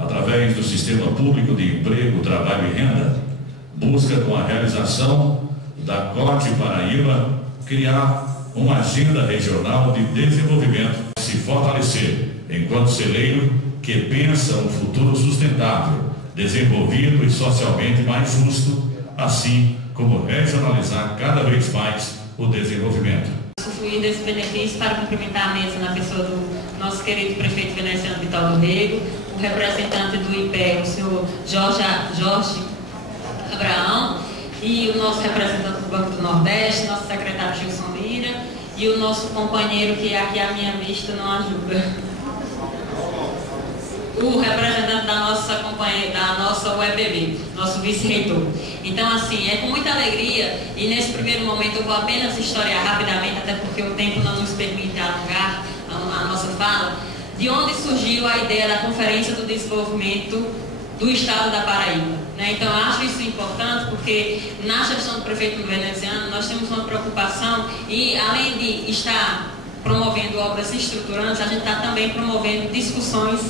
através do Sistema Público de Emprego, Trabalho e Renda, busca, com a realização da COT Paraíba, criar uma agenda regional de desenvolvimento, se fortalecer enquanto celeiro que pensa um futuro sustentável, desenvolvido e socialmente mais justo, assim como regionalizar cada vez mais o desenvolvimento. Usufruir desse benefício para cumprimentar a mesa na pessoa do nosso querido prefeito veneziano Vital do Rego, o representante do IPE, o senhor Jorge Abraão, e o nosso representante do Banco do Nordeste, nosso secretário Gilson Lira, e o nosso companheiro que aqui à minha vista não ajuda, o representante da nossa companhia, da nossa UEPB, nosso vice-reitor. Então, assim, é com muita alegria, e nesse primeiro momento eu vou apenas historiar rapidamente, até porque o tempo não nos permite alongar a nossa fala, de onde surgiu a ideia da Conferência do Desenvolvimento do Estado da Paraíba. Então, eu acho isso importante porque na gestão do prefeito veneziano nós temos uma preocupação e, além de estar promovendo obras estruturantes, a gente está também promovendo discussões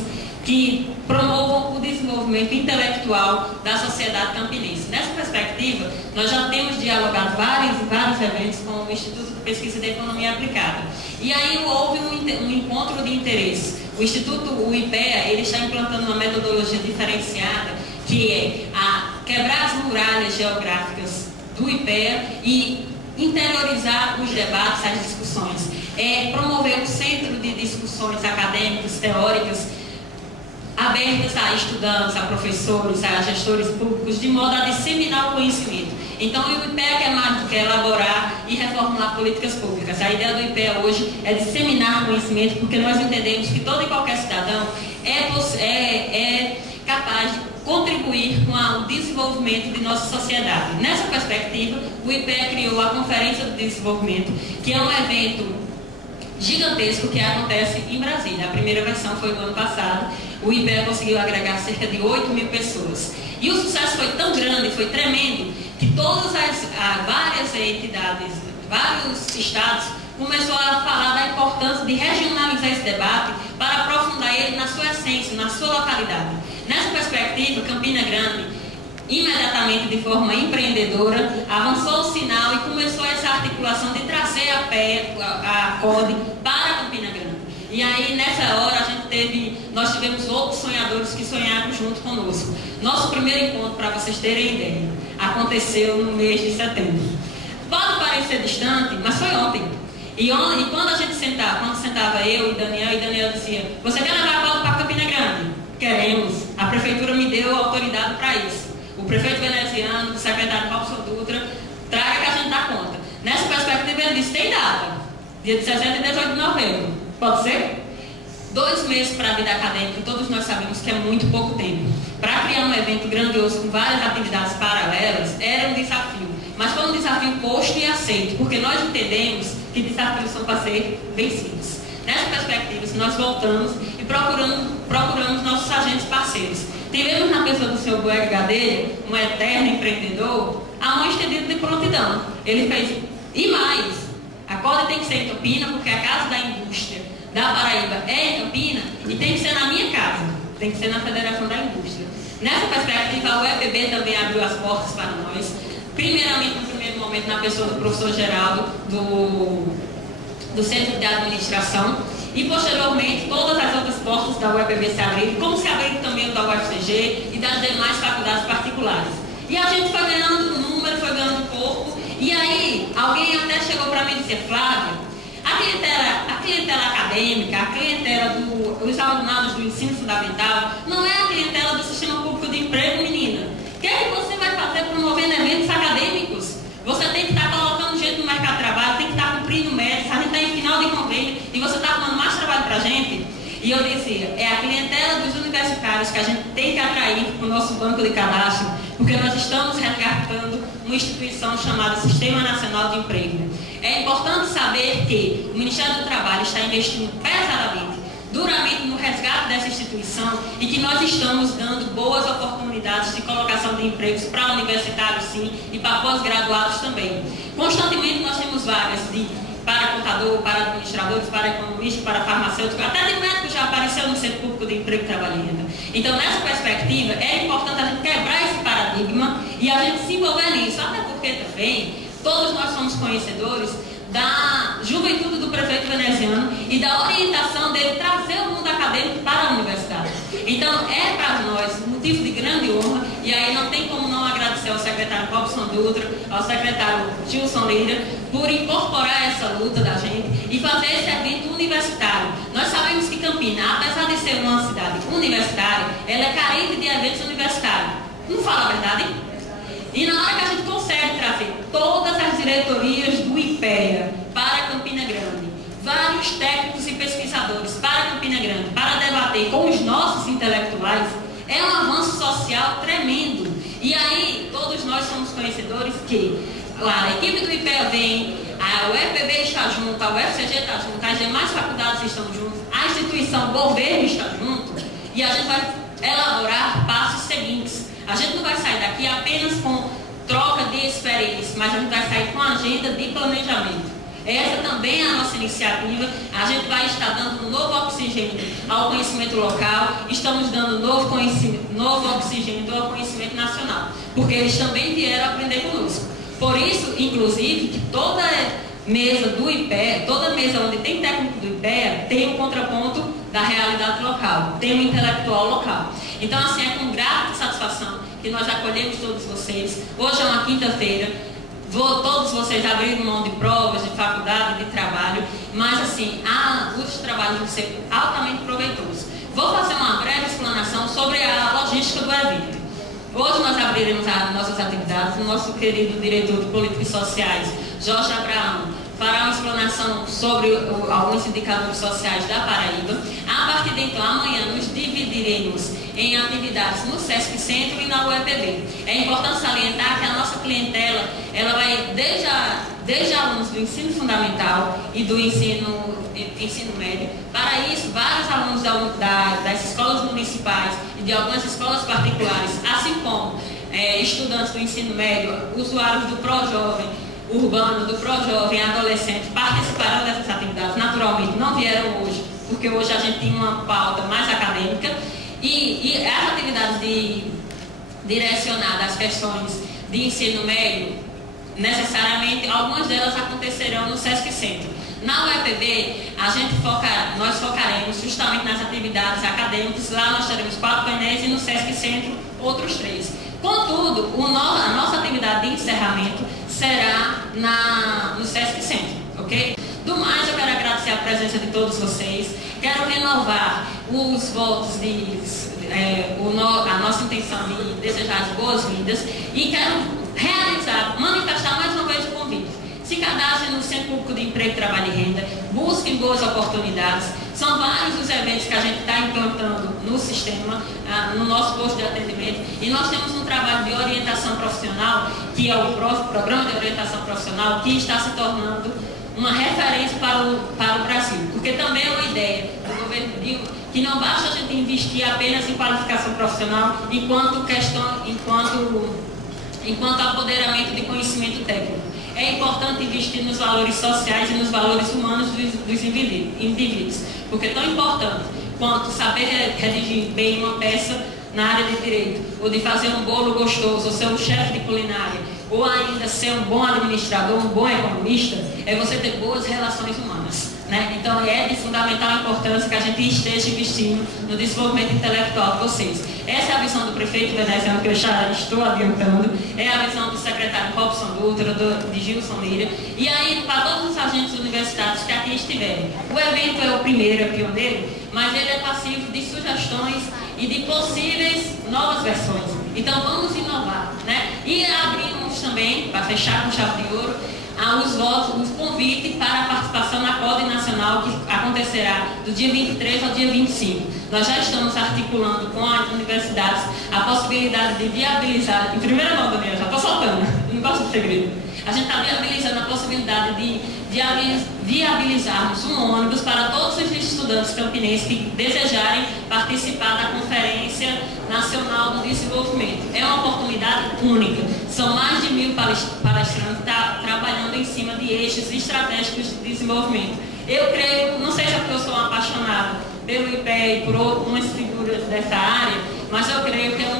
que promovam o desenvolvimento intelectual da sociedade campinense. Nessa perspectiva, nós já temos dialogado vários eventos com o Instituto de Pesquisa de Economia Aplicada. E aí houve um encontro de interesse. O Instituto, o IPEA, ele está implantando uma metodologia diferenciada, que é quebrar as muralhas geográficas do IPEA e interiorizar os debates, as discussões. Promover um centro de discussões acadêmicas, teóricas, abertas a estudantes, a professores, a gestores públicos, de modo a disseminar o conhecimento. Então, o IPEA quer mais do que elaborar e reformular políticas públicas. A ideia do IPEA hoje é disseminar conhecimento, porque nós entendemos que todo e qualquer cidadão é capaz de contribuir com o desenvolvimento de nossa sociedade. Nessa perspectiva, o IPEA criou a Conferência do Desenvolvimento, que é um evento gigantesco que acontece em Brasília. A primeira versão foi no ano passado. O IPEA conseguiu agregar cerca de 8.000 pessoas. E o sucesso foi tão grande, foi tremendo, que todas várias entidades, vários estados, começou a falar da importância de regionalizar esse debate para aprofundar ele na sua essência, na sua localidade. Nessa perspectiva, Campina Grande, imediatamente de forma empreendedora, avançou o sinal e começou essa articulação de trazer a CODE para Campina Grande. E aí, nessa hora, nós tivemos outros sonhadores que sonharam junto conosco. Nosso primeiro encontro, para vocês terem ideia, aconteceu no mês de setembro. Pode parecer distante, mas foi ontem. E quando a gente sentava eu e Daniel dizia: você quer levar a CODE para Campina Grande? Queremos. A prefeitura me deu autoridade para isso. O prefeito veneziano, o secretário Paulo Dutra, traga que a gente dá conta. Nessa perspectiva, ele disse: tem data, dia 17 e 18 de novembro. Pode ser? 2 meses para a vida acadêmica, todos nós sabemos que é muito pouco tempo. Para criar um evento grandioso com várias atividades paralelas, era um desafio. Mas foi um desafio posto e aceito, porque nós entendemos que desafios são para ser vencidos. Nessa perspectiva, nós voltamos e procuramos nossos agentes parceiros. Tivemos na pessoa do senhor Boeg Gadelha, um eterno empreendedor, a mão estendida de prontidão. Ele fez, e mais, a CODE tem que ser em Campina, porque a Casa da Indústria da Paraíba é em Campina, e tem que ser na minha casa, tem que ser na Federação da Indústria. Nessa perspectiva, a UEPB também abriu as portas para nós, primeiramente, no primeiro momento, na pessoa do professor Geraldo, do Centro de Administração, e posteriormente todas as outras portas da UEPB se abriram, como se abriram também o da UFCG e das demais faculdades particulares. E a gente foi ganhando número, foi ganhando corpo, e aí alguém até chegou para mim e disse: Flávia, a clientela acadêmica, a clientela dos alunados do ensino fundamental, não é a clientela do sistema público de emprego, menina. O que é que você vai fazer promovendo eventos acadêmicos? Você tem que estar colocando gente no mercado de trabalho, tem que estar cumprindo metas, a gente está em final de convênio e você está arrumando mais trabalho para a gente. E eu dizia: é a clientela dos universitários que a gente tem que atrair para o nosso banco de cadastro, porque nós estamos resgatando uma instituição chamada Sistema Nacional de Emprego. É importante saber que o Ministério do Trabalho está investindo pesadamente, duramente no resgate dessa instituição e que nós estamos dando boas oportunidades de colocação de empregos para universitários, sim, e para pós-graduados também. Constantemente nós temos vagas de para contador, para administradores, para economistas, para farmacêuticos, até de médico já apareceu no Centro Público de Emprego, Trabalho e Renda. Então, nessa perspectiva, é importante a gente quebrar esse paradigma e a gente se envolver nisso, até porque também todos nós somos conhecedores da juventude do prefeito veneziano e da orientação dele trazer o mundo acadêmico para a universidade. Então, é para nós motivo de grande honra, e aí não tem como não agradecer ao secretário Robson Dutra, ao secretário Gilson Lira, por incorporar essa luta da gente e fazer esse evento universitário. Nós sabemos que Campina, apesar de ser uma cidade universitária, ela é carente de eventos universitários. Não fala a verdade? E na hora que a gente consegue trazer todas as diretorias do IPEA para Campina Grande, vários técnicos e pesquisadores para Campina Grande, para debater com os nossos intelectuais, é um avanço social tremendo. E aí, todos nós somos conhecedores que a equipe do IPEA vem, a UFPB está junto, a UFCG está junto, as demais faculdades estão juntas, a instituição, o governo está junto, e a gente vai elaborar passos seguintes. A gente não vai sair daqui apenas com troca de experiência, mas a gente vai sair com agenda de planejamento. Essa também é a nossa iniciativa. A gente vai estar dando um novo oxigênio ao conhecimento local, estamos dando novo oxigênio ao conhecimento nacional, porque eles também vieram aprender conosco. Por isso, inclusive, que toda mesa do IPEA, toda mesa onde tem técnico do IPEA, tem um contraponto da realidade local, tem um intelectual local. Então, assim, é com grata satisfação que nós acolhemos todos vocês. Hoje é uma quinta-feira, todos vocês abriram mão de provas, de faculdade, de trabalho, mas, assim, os trabalhos vão ser altamente proveitosos. Vou fazer uma breve explanação sobre a logística do evento. Hoje nós abriremos as nossas atividades, o nosso querido diretor de Políticas Sociais, Jorge Abraão, fará uma explanação sobre alguns indicadores sociais da Paraíba. A partir de então, amanhã, nos dividiremos em atividades no Sesc Centro e na UEPB. É importante salientar que a nossa clientela, ela vai desde alunos do ensino fundamental e do ensino médio. Para isso, vários alunos das escolas municipais e de algumas escolas particulares, assim como estudantes do ensino médio, usuários do ProJovem urbano, do ProJovem adolescente, participarão dessas atividades. Naturalmente, não vieram hoje, porque hoje a gente tinha uma pauta mais acadêmica. E as atividades direcionadas às questões de ensino médio, necessariamente, algumas delas acontecerão no Sesc Centro. Na UEPB, nós focaremos justamente nas atividades acadêmicas. Lá nós teremos 4 painéis e no Sesc Centro outros 3. Contudo, a nossa atividade de encerramento será no Sesc Centro, ok? Do mais, eu quero agradecer a presença de todos vocês. Quero renovar os votos a nossa intenção de desejar as boas-vindas e quero manifestar mais uma vez o convite. Se cadastrem no Centro Público de Emprego, Trabalho e Renda, busquem boas oportunidades. São vários os eventos que a gente está implantando no sistema, no nosso posto de atendimento, e nós temos um trabalho de orientação profissional, que é o Programa de Orientação Profissional, que está se tornando uma referência para o Brasil, porque também é uma ideia do governo Dilma que não basta a gente investir apenas em qualificação profissional enquanto apoderamento de conhecimento técnico. É importante investir nos valores sociais e nos valores humanos dos indivíduos, porque é tão importante quanto saber redigir bem uma peça na área de direito, ou de fazer um bolo gostoso, ou ser um chefe de culinária, ou ainda ser um bom administrador, um bom economista, é você ter boas relações humanas, né? Então é de fundamental importância que a gente esteja investindo no desenvolvimento intelectual de vocês. Essa é a visão do prefeito veneziano, que eu já estou adiantando, é a visão do secretário Robson Dutra, de Gilson Lira, e aí para todos os agentes universitários que aqui estiverem. O evento é o primeiro, é pioneiro, mas ele é passivo de sugestões e de possíveis novas versões. Então vamos inovar, né? E abrimos também, para fechar com chave de ouro, os convites para a participação na CODE Nacional, que acontecerá do dia 23 ao dia 25. Nós já estamos articulando com as universidades a possibilidade de viabilizar, em primeira mão, Daniel, já estou soltando, não gosto de segredo. A gente está viabilizando a possibilidade de viabilizarmos um ônibus para todos os estudantes campinenses que desejarem participar da Conferência Nacional do Desenvolvimento. É uma oportunidade oportunidade única. São mais de 1.000 palestrantes trabalhando em cima de eixos estratégicos de desenvolvimento. Eu creio, não seja porque eu sou uma apaixonada pelo IPE e por algumas figuras dessa área, mas eu creio que é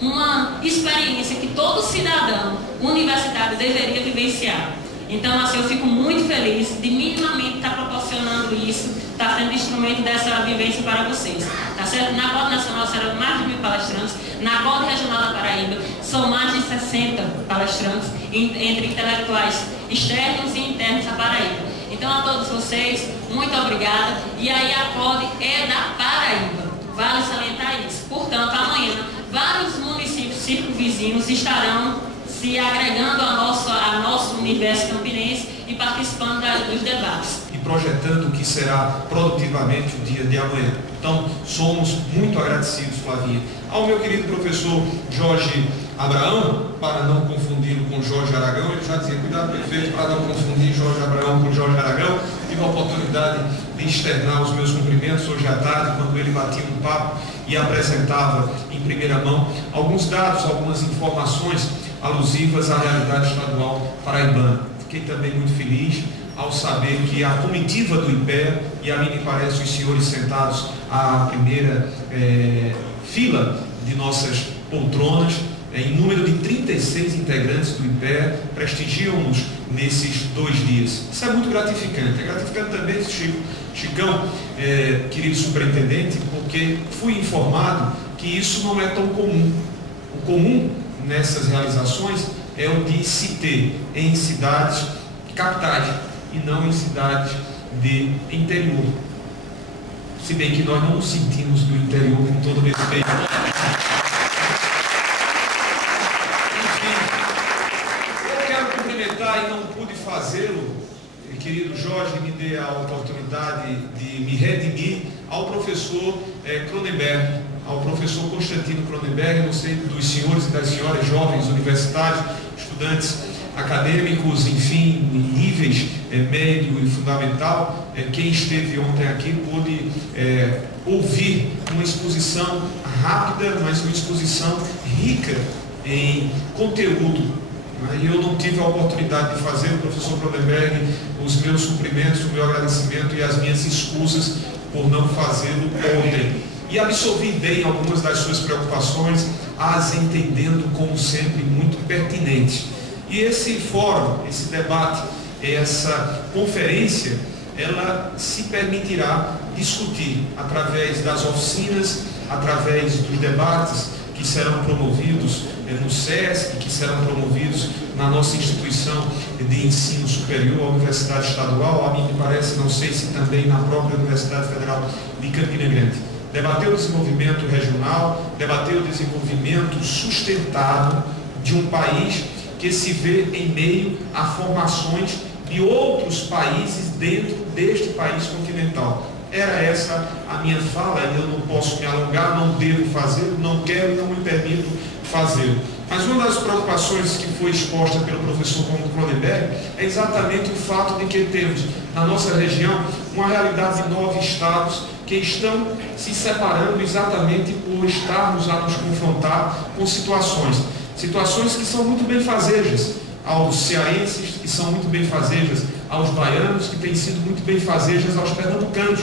uma experiência que todo cidadão universitário deveria vivenciar. Então, assim, eu fico muito feliz de minimamente estar proporcionando isso, estar sendo instrumento dessa vivência para vocês. Tá certo? Na CODE Nacional serão mais de 1.000 palestrantes, na CODE Regional da Paraíba são mais de 60 palestrantes, entre intelectuais externos e internos da Paraíba. Então, a todos vocês, muito obrigada. E aí, a CODE é da Paraíba, vale salientar isso. Portanto, amanhã, vários municípios circunvizinhos estarão se agregando a nosso universo campinense e participando dos debates. E projetando o que será produtivamente o dia de amanhã. Então, somos muito agradecidos, Flavinha. Ao meu querido professor Jorge Abraão, para não confundi-lo com Jorge Aragão, ele já dizia, cuidado prefeito, para não confundir Jorge Abraão com Jorge Aragão. Tive a oportunidade de externar os meus cumprimentos hoje à tarde, quando ele batia um papo e apresentava em primeira mão alguns dados, algumas informações alusivas à realidade estadual paraibana. Fiquei também muito feliz ao saber que a comitiva do IPE, e a mim me parece os senhores sentados à primeira fila de nossas poltronas, em número de 36 integrantes do IPE, prestigiam-nos nesses 2 dias. Isso é muito gratificante. É gratificante também, Chicão, querido superintendente, porque fui informado que isso não é tão comum. O comum nessas realizações é o de se ter em cidades capitais e não em cidades de interior. Se bem que nós não nos sentimos do interior, com todo respeito. Enfim, eu quero cumprimentar e não pude fazê-lo, querido Jorge, me dê a oportunidade de me redimir ao professor Cronenberg, ao professor Constantino Cronenberg, não sei dos senhores e das senhoras jovens universitários, estudantes acadêmicos, enfim, em níveis médio e fundamental. Quem esteve ontem aqui pôde ouvir uma exposição rápida, mas uma exposição rica em conteúdo. E eu não tive a oportunidade de fazer, o professor Cronenberg, os meus cumprimentos, o meu agradecimento e as minhas excusas por não fazê-lo ontem. E absorvi bem algumas das suas preocupações, as entendendo como sempre muito pertinentes. E esse fórum, esse debate, essa conferência, ela se permitirá discutir através das oficinas, através dos debates que serão promovidos no SESC, que serão promovidos na nossa instituição de ensino superior, a Universidade Estadual, a mim me parece, não sei se também na própria Universidade Federal de Campina Grande. Debater o desenvolvimento regional, debater o desenvolvimento sustentado de um país que se vê em meio a formações de outros países dentro deste país continental. Era essa a minha fala, e eu não posso me alongar, não devo fazer, não quero e não me permito fazer. Mas uma das preocupações que foi exposta pelo professor Cronenberg é exatamente o fato de que temos na nossa região uma realidade de 9 estados que estão se separando exatamente por estarmos a nos confrontar com situações que são muito benfazejas aos cearenses, que são muito benfazejas aos baianos, que têm sido muito benfazejas aos pernambucanos,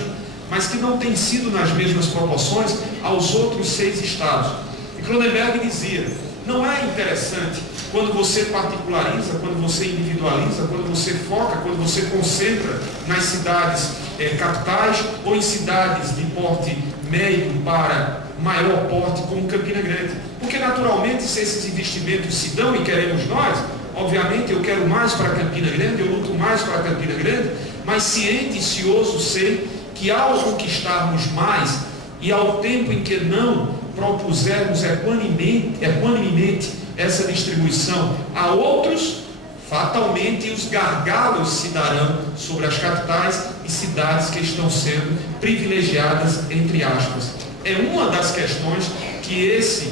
mas que não têm sido nas mesmas proporções aos outros 6 estados. E Cronenberg dizia, não é interessante quando você particulariza, quando você individualiza, quando você foca, quando você concentra nas cidades capitais ou em cidades de porte médio para maior porte como Campina Grande. Porque naturalmente, se esses investimentos se dão e queremos nós, obviamente eu quero mais para Campina Grande, eu luto mais para Campina Grande, mas ciente e cioso sei que ao conquistarmos mais e ao tempo em que não propusermos equanimemente essa distribuição a outros, fatalmente os gargalos se darão sobre as capitais e cidades que estão sendo privilegiadas, entre aspas. É uma das questões que esse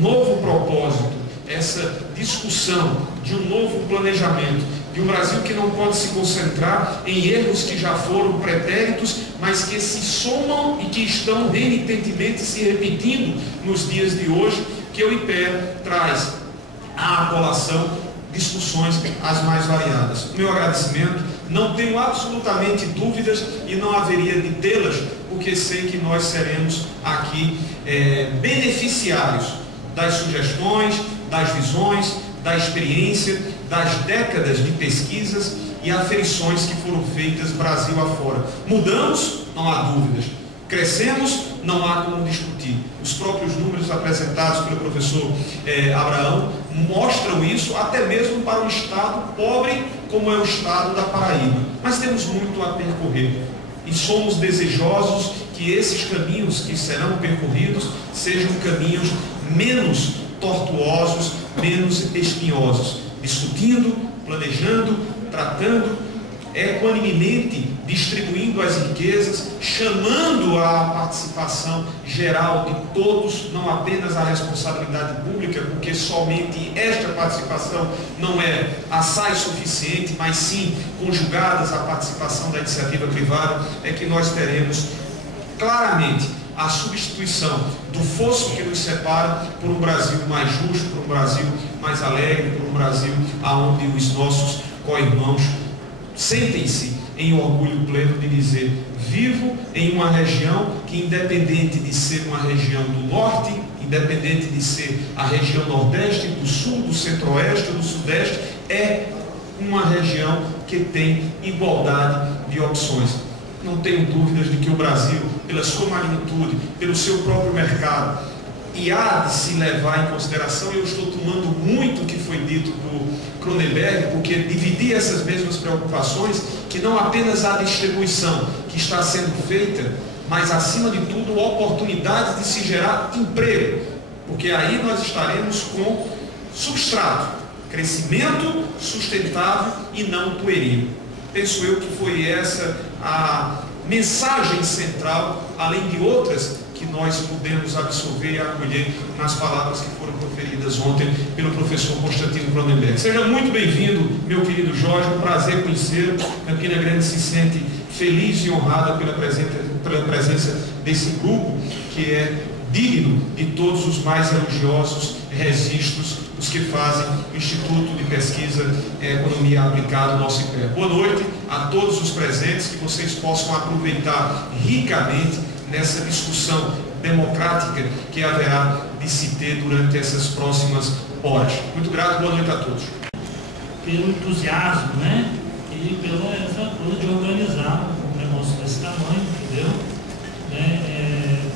novo propósito, essa discussão de um novo planejamento, de um Brasil que não pode se concentrar em erros que já foram pretéritos, mas que se somam e que estão renitentemente se repetindo nos dias de hoje, que o IPEA traz à colação discussões as mais variadas. O meu agradecimento, não tenho absolutamente dúvidas e não haveria de tê-las, porque sei que nós seremos aqui beneficiários das sugestões, das visões, da experiência, das décadas de pesquisas e aferições que foram feitas Brasil afora. Mudamos? Não há dúvidas. Crescemos? Não há como discutir. Os próprios números apresentados pelo professor Abraão mostram isso, até mesmo para um estado pobre como é o estado da Paraíba. Mas temos muito a percorrer e somos desejosos que esses caminhos que serão percorridos sejam caminhos menos tortuosos, menos espinhosos, discutindo, planejando, tratando, equanimemente distribuindo as riquezas, chamando a participação geral de todos, não apenas a responsabilidade pública, porque somente esta participação não é assaz suficiente, mas sim conjugadas à participação da iniciativa privada, é que nós teremos claramente a substituição do fosso que nos separa por um Brasil mais justo, por um Brasil mais alegre, por um Brasil onde os nossos co-irmãos sentem-se em orgulho pleno de dizer: vivo em uma região que, independente de ser uma região do norte, independente de ser a região nordeste, do sul, do centro-oeste, do sudeste, é uma região que tem igualdade de opções. Não tenho dúvidas de que o Brasil, pela sua magnitude, pelo seu próprio mercado, e há de se levar em consideração, e eu estou tomando muito o que foi dito por Cronenberg, porque dividir essas mesmas preocupações, que não apenas a distribuição que está sendo feita, mas acima de tudo oportunidades de se gerar emprego, porque aí nós estaremos com substrato, crescimento sustentável e não pueril. Penso eu que foi essa a mensagem central, além de outras que nós pudemos absorver e acolher nas palavras que foram proferidas ontem pelo professor Constantino Cronenberg. Seja muito bem-vindo, meu querido Jorge, um prazer conhecê-lo. Campina Grande se sente feliz e honrada pela presença desse grupo, que é digno de todos os mais elogiosos registros, os que fazem o Instituto de Pesquisa Economia Aplicada, nosso IPEA. Boa noite a todos os presentes, que vocês possam aproveitar ricamente nessa discussão democrática que haverá de se ter durante essas próximas horas. Muito grato, boa noite a todos. Pelo entusiasmo, né? E pela essa coisa de organizar um negócio desse tamanho, entendeu?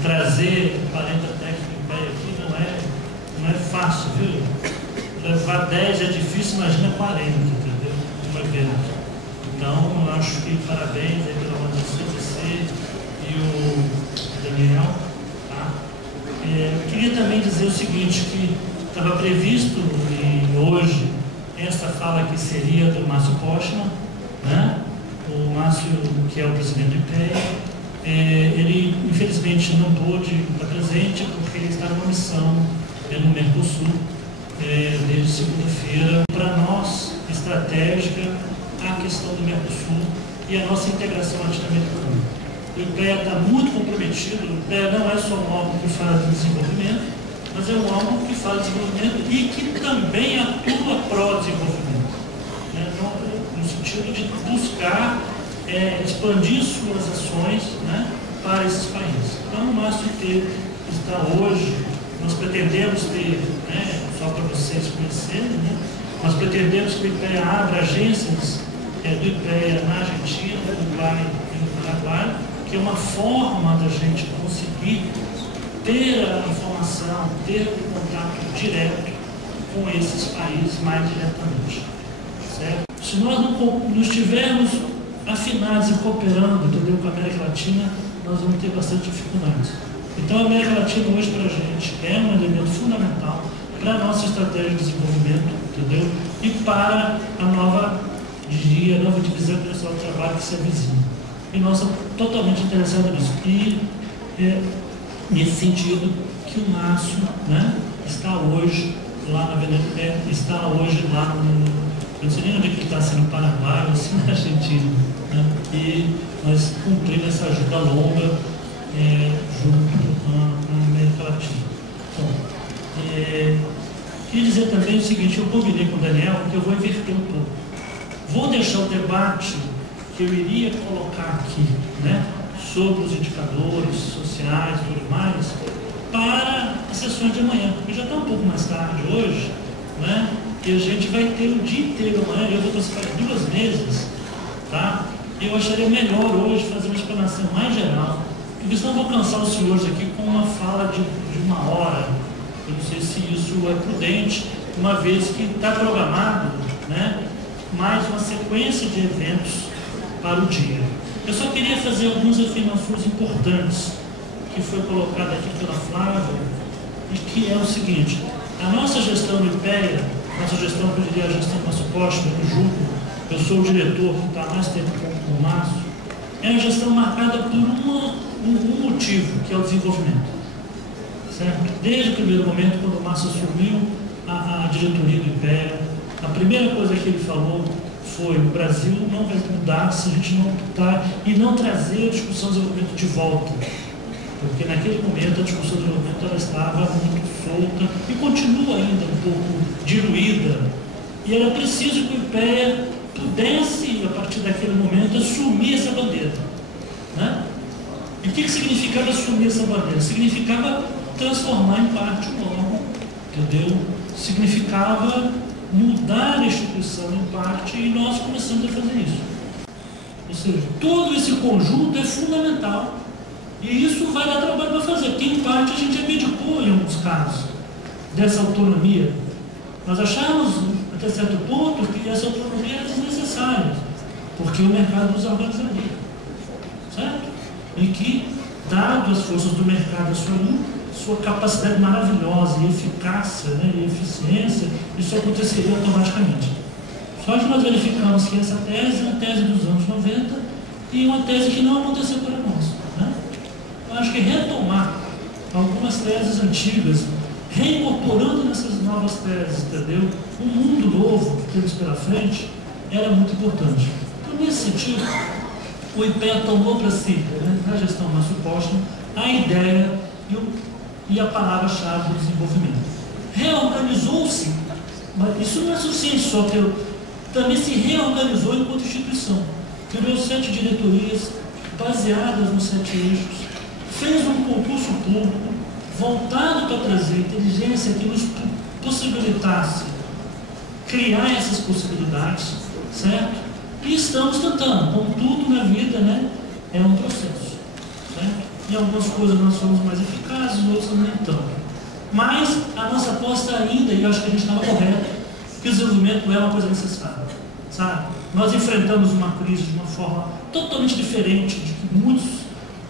Trazer 40 técnicos em pé aqui não é fácil, viu? Levar 10 é difícil, imagina 40, entendeu? Um evento. Então, eu acho que parabéns aí pela organização do CDC e o Daniel, tá? Eu queria também dizer o seguinte, que estava previsto hoje essa fala que seria do Márcio Postman, né? O Márcio, que é o presidente do IPEA, ele infelizmente não pôde estar presente porque ele está numa missão no Mercosul desde segunda-feira. Para nós, estratégica, a questão do Mercosul e a nossa integração latino-americana. O IPEA está muito comprometido. O IPEA não é só um órgão que faz desenvolvimento, mas é um órgão que faz desenvolvimento e que também atua pró-desenvolvimento, né? No sentido de buscar expandir suas ações, né, para esses países. Então, o Márcio está hoje, nós pretendemos ter, né, só para vocês conhecerem, né, nós pretendemos que o IPEA abra agências do IPEA na Argentina, no Uruguai e no Paraguai, que é uma forma da gente conseguir ter a informação, ter o contato direto com esses países mais diretamente, certo? Se nós não estivermos afinados e cooperando, entendeu, com a América Latina, nós vamos ter bastante dificuldades. Então, a América Latina hoje para a gente é um elemento fundamental para a nossa estratégia de desenvolvimento, entendeu? E para a nova divisão internacional do trabalho que se avizinha. E nós estamos totalmente interessados nisso. E nesse sentido que o Márcio, né, está hoje lá na Venezuela, está hoje lá no... Eu não sei nem onde ele está, se no Paraguai ou se na Argentina, né? E nós cumprimos essa ajuda longa junto com a América Latina. Bom, Queria dizer também o seguinte, eu combinei com o Daniel que eu vou inverter um pouco. Vou deixar o debate que eu iria colocar aqui, né, sobre os indicadores sociais e tudo mais, para as sessões de amanhã, porque já está um pouco mais tarde hoje, né, e a gente vai ter o dia inteiro amanhã, eu vou participar de 2 mesas, tá? Eu acharia melhor hoje fazer uma explanação mais geral, porque senão eu vou cansar os senhores aqui com uma fala de 1 hora. Eu não sei se isso é prudente, uma vez que está programado, né, mais uma sequência de eventos para o dia. Eu só queria fazer algumas afirmações importantes que foi colocada aqui pela Flávia, e que é o seguinte: a nossa gestão do IPEA, nossa gestão, que eu diria a gestão do nosso posto, eu julgo, eu sou o diretor que está há mais tempo com o Márcio, é uma gestão marcada por um motivo, que é o desenvolvimento. Certo? Desde o primeiro momento, quando o Márcio assumiu a diretoria do IPEA, a primeira coisa que ele falou foi: o Brasil não vai mudar se a gente não optar e não trazer a discussão do desenvolvimento de volta. Porque naquele momento a discussão do desenvolvimento ela estava muito solta e continua ainda um pouco diluída. E era preciso que o IPEA pudesse, a partir daquele momento, assumir essa bandeira. Né? E o que significava assumir essa bandeira? Significava transformar em parte o órgão, entendeu? Significava mudar a instituição em parte, e nós começamos a fazer isso. Ou seja, todo esse conjunto é fundamental, e isso vai dar trabalho para fazer, porque em parte a gente abdicou em alguns casos dessa autonomia. Nós achamos até certo ponto que essa autonomia era desnecessária, porque o mercado nos organizaria, certo? E que, dado as forças do mercado, sua capacidade maravilhosa e eficácia, né, e eficiência, isso aconteceria automaticamente. Só que nós verificamos que essa tese é uma tese dos anos 90 e uma tese que não aconteceu para nós. Né? Eu acho que retomar algumas teses antigas, reincorporando nessas novas teses, entendeu? Um mundo novo que temos pela frente, era muito importante. Então, nesse sentido, o IPEA tomou para si, né, na gestão Márcio Postman, a ideia e a palavra-chave do desenvolvimento. Reorganizou-se, mas isso não é suficiente só, também se reorganizou enquanto instituição. Criou 7 diretorias baseadas nos 7 eixos, fez um concurso público voltado para trazer inteligência que nos possibilitasse criar essas possibilidades, certo? E estamos tentando, como tudo na vida, né, é um processo, certo? Em algumas coisas nós somos mais eficazes, outras nem tanto. Mas a nossa aposta ainda, e eu acho que a gente estava correto, que o desenvolvimento é uma coisa necessária, sabe? Nós enfrentamos uma crise de uma forma totalmente diferente de que muitos,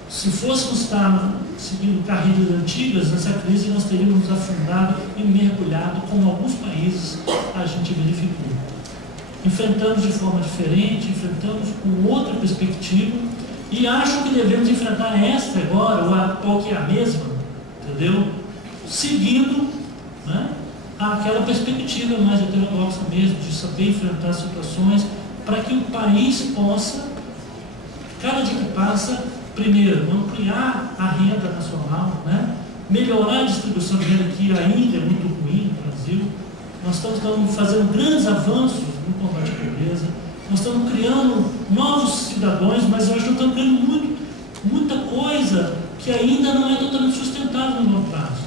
se fôssemos estar seguindo carreiras antigas, nessa crise nós teríamos afundado e mergulhado, como alguns países a gente verificou. Enfrentamos de forma diferente, enfrentamos com outra perspectiva, e acho que devemos enfrentar esta agora, ou que é a mesma, entendeu? Seguindo, né, aquela perspectiva mais heterodoxa mesmo, de saber enfrentar situações, para que o país possa, cada dia que passa, primeiro, ampliar a renda nacional, né, melhorar a distribuição de renda, que ainda é muito ruim no Brasil. Nós estamos fazendo grandes avanços no combate à pobreza. Nós estamos criando novos cidadãos, mas eu acho que estamos criando muita coisa que ainda não é totalmente sustentável no longo prazo.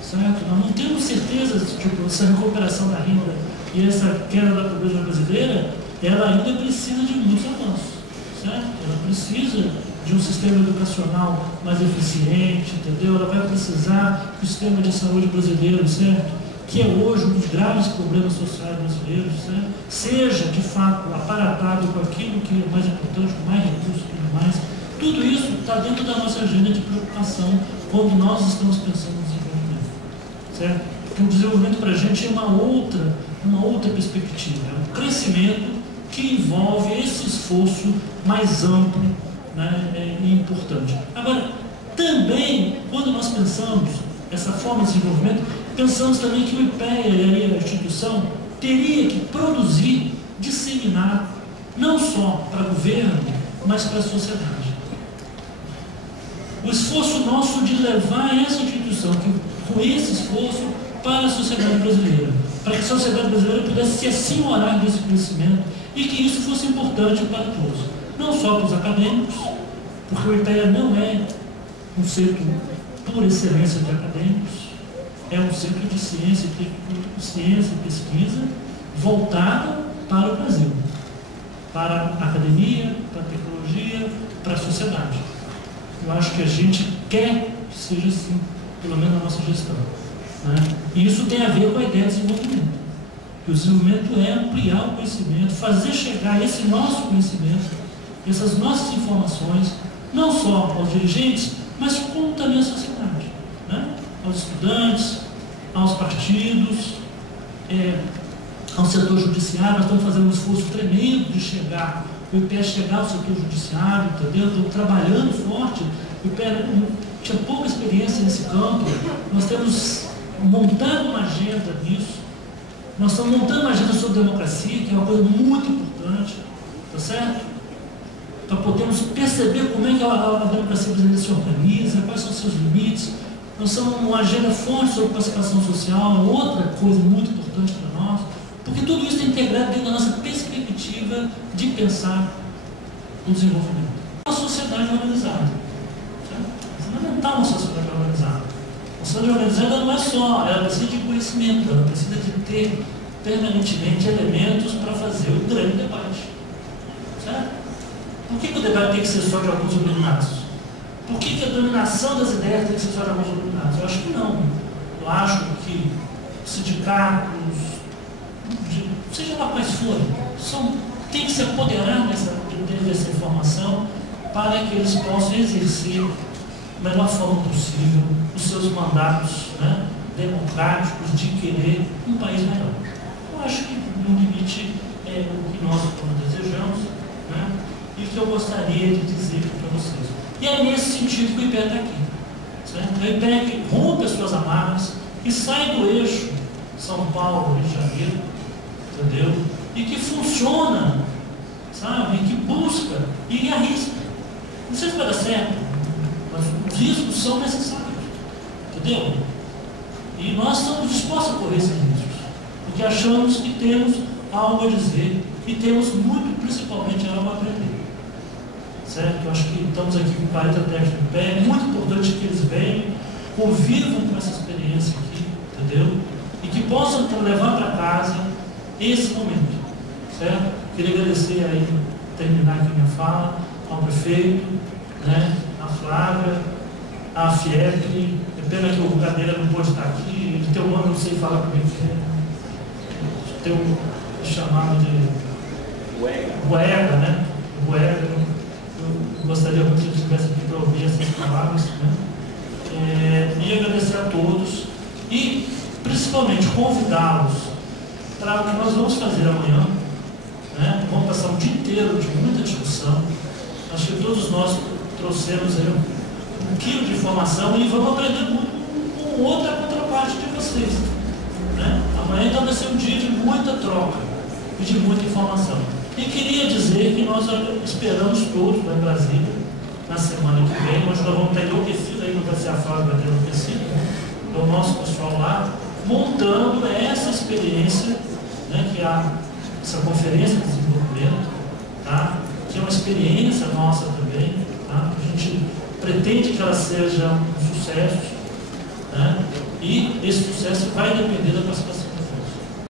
Certo? Nós não temos certeza de que essa recuperação da renda e essa queda da pobreza brasileira, ela ainda precisa de muitos avanços. Certo? Ela precisa de um sistema educacional mais eficiente, entendeu? Ela vai precisar que o sistema de saúde brasileiro, certo? Que é hoje um dos graves problemas sociais brasileiros, né? Seja de fato aparatado com aquilo que é mais importante, com mais recursos e tudo mais. Tudo isso está dentro da nossa agenda de preocupação quando nós estamos pensando no desenvolvimento, certo? O desenvolvimento para a gente é uma outra perspectiva, é um crescimento que envolve esse esforço mais amplo, né, e importante. Agora, também, quando nós pensamos essa forma de desenvolvimento, pensamos também que o IPEA e a instituição teria que produzir, disseminar, não só para o governo, mas para a sociedade. O esforço nosso de levar essa instituição, que com esse esforço para a sociedade brasileira, para que a sociedade brasileira pudesse se assenhorar desse conhecimento e que isso fosse importante para todos, não só para os acadêmicos, porque o IPEA não é um centro por excelência de acadêmicos, é um centro de ciência e pesquisa voltada para o Brasil, para a academia, para a tecnologia, para a sociedade. Eu acho que a gente quer que seja assim, pelo menos na nossa gestão, né? E isso tem a ver com a ideia de desenvolvimento. Que o desenvolvimento é ampliar o conhecimento, fazer chegar esse nosso conhecimento, essas nossas informações, não só aos dirigentes, mas como também à sociedade, né? Aos estudantes, aos partidos, ao setor judiciário. Nós estamos fazendo um esforço tremendo de chegar, o IPEA chegar ao setor judiciário, entendeu? Estamos trabalhando forte. O IPEA tinha pouca experiência nesse campo. Nós temos montado uma agenda nisso. Nós estamos montando uma agenda sobre democracia, que é uma coisa muito importante, tá certo? Para podermos perceber como é que a democracia brasileira se organiza, quais são os seus limites. Nós somos uma agenda forte sobre participação social, outra coisa muito importante para nós, porque tudo isso é integrado dentro da nossa perspectiva de pensar o desenvolvimento. Uma sociedade organizada. É fundamental uma sociedade organizada. A sociedade organizada não é só, ela precisa de conhecimento, ela precisa de ter permanentemente elementos para fazer o grande debate. Certo? Por que o debate tem que ser só de alguns iluminados? Por que a dominação das ideias tem que ser só de alguns iluminados? Eu acho que não. Eu acho que sindicatos, seja lá quais forem, tem que se apoderar dessa informação para que eles possam exercer da melhor forma possível os seus mandatos, né, democráticos de querer um país melhor. Eu acho que no limite é o que nós desejamos, né, e o que eu gostaria de dizer para vocês. E é nesse sentido que o IPEA está aqui. Certo? O IPEA que rompe as suas amarras e sai do eixo São Paulo, Rio de Janeiro, entendeu? E que funciona, sabe? E que busca e arrisca. Não sei se vai dar certo, mas os riscos são necessários, entendeu? E nós estamos dispostos a correr esses riscos, porque achamos que temos algo a dizer e temos muito, principalmente, algo a aprender. Certo? Eu acho que estamos aqui com 40 técnicos de pé, é muito importante que eles venham, convivam com essa experiência aqui, entendeu? E que possam levar para casa esse momento, certo? Queria agradecer aí, terminar aqui minha fala, ao prefeito, né, a Flávia, a FIEP. É pena que o Cadeira não pode estar aqui, ele tem um nome, não sei falar como é que é. Tem um chamado de Boega, né? Boega. Eu gostaria muito que ele estivesse aqui para ouvir essas palavras, né? E agradecer a todos e, principalmente, convidá-los para o que nós vamos fazer amanhã, né? Vamos passar um dia inteiro de muita discussão. Acho que todos nós trouxemos aí um quilo de informação e vamos aprender muito com outra contraparte de vocês, né? Amanhã então vai ser um dia de muita troca e de muita informação. E queria dizer que nós esperamos todos lá em Brasília, na semana que vem, onde nós vamos estar enlouquecidos, aí não vai ser a Flávia, vai ter enlouquecido, né? O nosso pessoal lá, montando essa experiência, né, que é essa conferência de desenvolvimento, tá? Que é uma experiência nossa também, tá? A gente pretende que ela seja um sucesso, né? E esse sucesso vai depender da participação